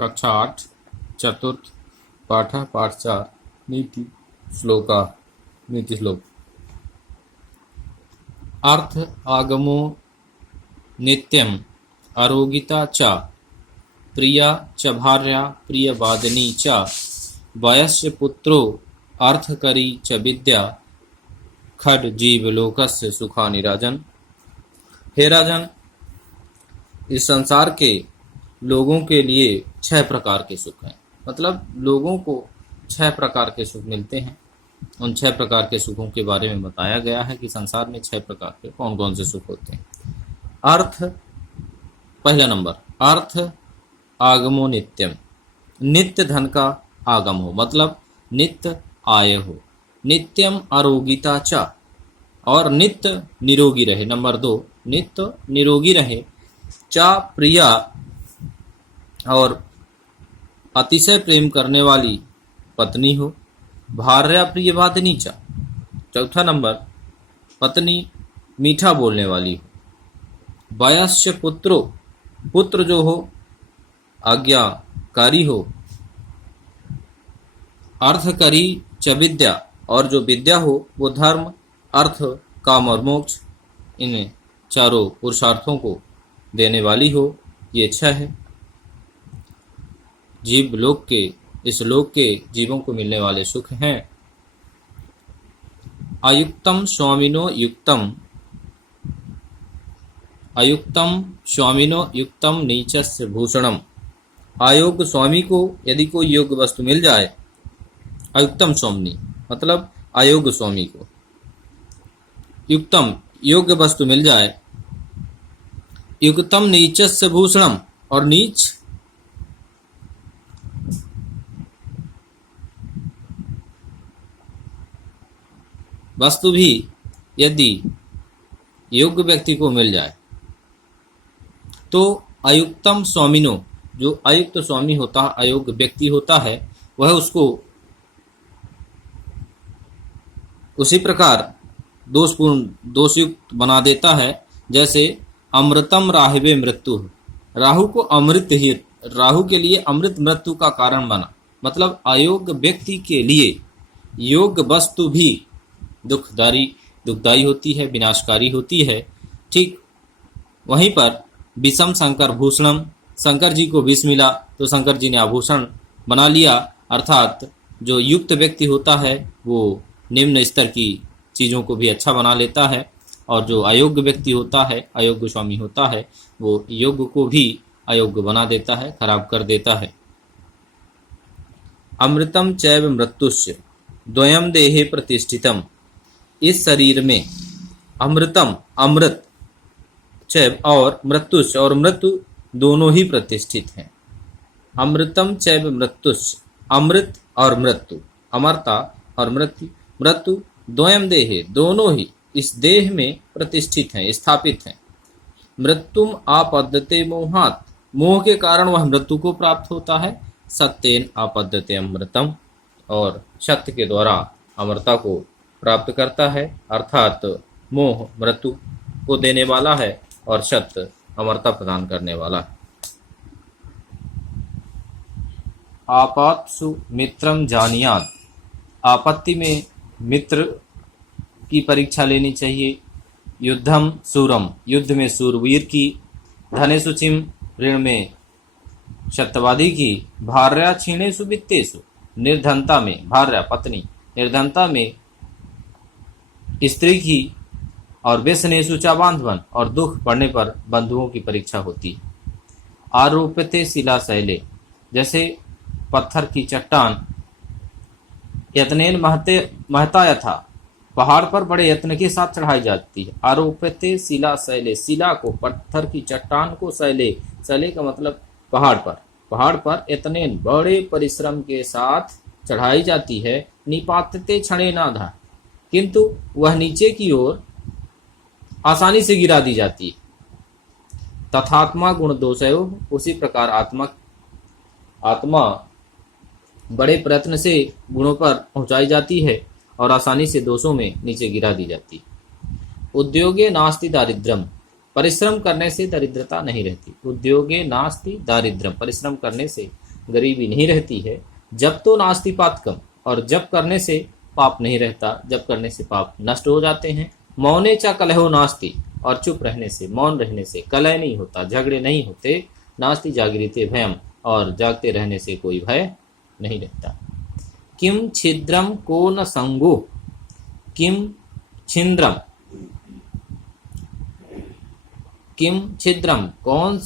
कक्षा 8 चतुर्थ पाठ 4 नीति श्लोक। अर्थ आगमो नित्यम आरोगिता च प्रिया च भार्या प्रियवादिनी च वयस्य पुत्रो अर्थकरी च विद्या खड जीवलोकस्य सुखानि राजन। हे राजन, इस संसार के लोगों के लिए 6 प्रकार के सुख हैं। मतलब लोगों को 6 प्रकार के सुख मिलते हैं। उन 6 प्रकार के सुखों के बारे में बताया गया है कि संसार में 6 प्रकार के कौन कौन से सुख होते हैं। अर्थ, पहला नंबर, अर्थ आगमो नित्यम, नित्य धन का आगम हो, मतलब नित्य आय हो। नित्यम आरोगिता च, और नित्य निरोगी रहे। नंबर 2, नित्य निरोगी रहे। चा प्रिया, और अतिशय प्रेम करने वाली पत्नी हो। भार्या प्रियवादिनी चा, चौथा नंबर, पत्नी मीठा बोलने वाली हो। वयस्य पुत्रो, पुत्र जो हो आज्ञाकारी हो। अर्थकरी च विद्या, और जो विद्या हो वो धर्म, अर्थ, काम और मोक्ष, इन चारों पुरुषार्थों को देने वाली हो। ये 6 है। जीव लोक के, इस लोक के जीवों को मिलने वाले सुख हैं। अयुक्तम स्वामिनो युक्तम, अयुक्तम स्वामिनो युक्तम नीचस्य भूषणम। अयोग्य स्वामी को यदि कोई योग्य वस्तु मिल जाए, अयुक्तम स्वामी मतलब अयोग्य स्वामी को युक्तम योग्य वस्तु मिल जाए, युक्तम नीचस्य भूषणम, और नीच वस्तु भी यदि योग्य व्यक्ति को मिल जाए तो अयुक्तम स्वामिनो, जो अयुक्त स्वामी होता है, अयोग्य व्यक्ति होता है, वह उसको उसी प्रकार दोषयुक्त बना देता है जैसे अमृतम राहिबे मृत्यु। राहु को अमृत ही, राहु के लिए अमृत मृत्यु का कारण बना। मतलब अयोग्य व्यक्ति के लिए योग्य वस्तु भी दुखदायी होती है, विनाशकारी होती है। ठीक वहीं पर विषम शंकर भूषणम, शंकर जी को विष मिला तो शंकर जी ने आभूषण बना लिया। अर्थात जो युक्त व्यक्ति होता है वो निम्न स्तर की चीज़ों को भी अच्छा बना लेता है, और जो अयोग्य व्यक्ति होता है, अयोग्य स्वामी होता है, वो योग्य को भी अयोग्य बना देता है, खराब कर देता है। अमृतम चैव मृत्युश्च द्वयम देहे प्रतिष्ठितम, इस शरीर में अमृतम अमृत, चैव और मृत्युश्च, और मृत्यु दोनों ही प्रतिष्ठित हैं। अमृतम चैव मृत्युश्च, अमृत और मृत्यु, अमरता और मृत्यु, मृत्यु द्वयम देहे, दोनों ही इस देह में प्रतिष्ठित हैं, स्थापित हैं। मृत्युम आपद्यते मोहात, मोह के कारण वह मृत्यु को प्राप्त होता है। सत्येन आपद्यते अमृतम, और सत्य के द्वारा अमरता को प्राप्त करता है। अर्थात मोह मृत्यु को देने वाला है और सत्य अमरता प्रदान करने वाला है। आपात्सु मित्रम जानियात, आपत्ति में मित्र की परीक्षा लेनी चाहिए। युद्धम सूरम, युद्ध में सूरवीर की। धनेषु चिम, ऋण में सत्यवादी की। भार्या क्षीणेषु वित्तेषु, निर्धनता में, भार्या पत्नी, निर्धनता में स्त्री की। और व्यसनेषु च बांधवन, और दुख पड़ने पर बंधुओं की परीक्षा होती है। आरोप्यते शिला शैले, जैसे पत्थर की चट्टान यत्नेन महता यथा, पहाड़ पर बड़े यत्न के साथ चढ़ाई जाती है। आरोप्यते शिला शैले, शिला को, पत्थर की चट्टान को, शैले, शैले का मतलब पहाड़ पर यत्नेन बड़े परिश्रम के साथ चढ़ाई जाती है। निपातते क्षणे नाधा, किंतु वह नीचे की ओर आसानी से गिरा दी जाती है। तथात्मा गुण दोषयो, उसी प्रकार आत्मा बड़े प्रयत्न से गुणों पर पहुंचाई जाती है और आसानी से दोषों में नीचे गिरा दी जाती है। उद्योगे नास्ति दारिद्र्यम, परिश्रम करने से दरिद्रता नहीं रहती। उद्योगे नास्ति दारिद्र्यम, परिश्रम करने से गरीबी नहीं रहती है। जब तो नास्ति पातकम, और जब करने से पाप नहीं रहता, जब करने से पाप नष्ट हो जाते हैं। मौने चा कलहो नास्ति, और चुप रहने से, मौन रहने से कलह नहीं होता, झगड़े नहीं होते। नास्ति जागृते भयम, और जागते रहने से कोई भय नहीं रहता। किम छिद्रम को न संगो, किम छिद्रम, किम छिद्रम, कौन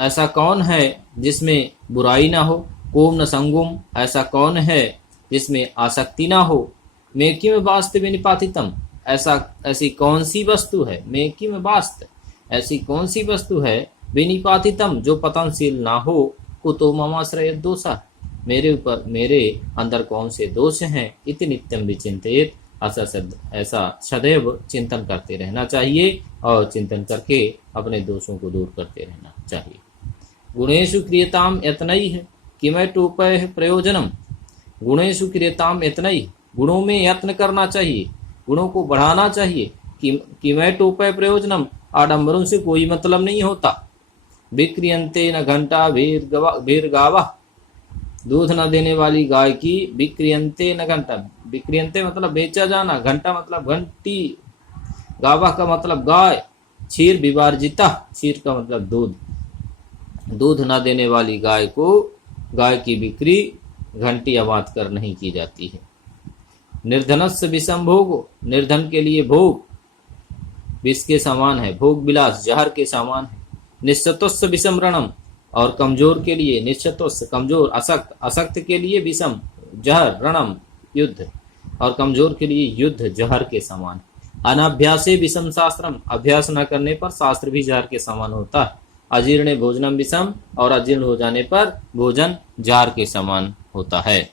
ऐसा कौन है जिसमें बुराई ना हो। कोम न संगुम, ऐसा कौन है जिसमें आसक्ति ना हो। मैं किम वास्तव निपातितम, ऐसी कौन सी वस्तु है, मैं किम वास्त, ऐसी कौन सी वस्तु है, विनिपातितम, जो पतनशील ना हो। कुतो ममाश्रय दोषा, मेरे अंदर कौन से दोष हैं। इति नित्यम विचिंतित, ऐसा सदैव चिंतन करते रहना चाहिए, और चिंतन करके अपने दोषों को दूर करते रहना चाहिए। गुणेषु क्रियताम यत्नैः किमैटोपैः प्रयोजनम, गुणेषु क्रियताम यत्नैः, गुणों में यत्न करना चाहिए, गुणों को बढ़ाना चाहिए। किमैटोपैः प्रयोजनम, आडंबरों से कोई मतलब नहीं होता। विक्रियंते न घंटा भीर्गावा, दूध न देने वाली गाय की, विक्रियंते न घंटा, विक्रियंते मतलब बेचा जाना, घंटा मतलब घंटी, गावा का मतलब गाय, क्षीर विवर्जिता, क्षीर का मतलब दूध, दूध न देने वाली गाय को, गाय की बिक्री घंटी आवाज कर नहीं की जाती है। निर्धनस्य विषम भोगो, निर्धन के लिए भोग विष के समान है, भोग विलास जहर के समान है। निश्चतोस्य विषम रणम, और कमजोर के लिए, निश्चतोस्य कमजोर, असक्त, असक्त के लिए विषम जहर, रणम युद्ध, और कमजोर के लिए युद्ध जहर के समान। अनाभ्यासे विषम शास्त्रम, अभ्यास न करने पर शास्त्र भी जहर के समान होता है। अजीर्ण भोजनम विषम, और अजीर्ण हो जाने पर भोजन जहर के समान होता है।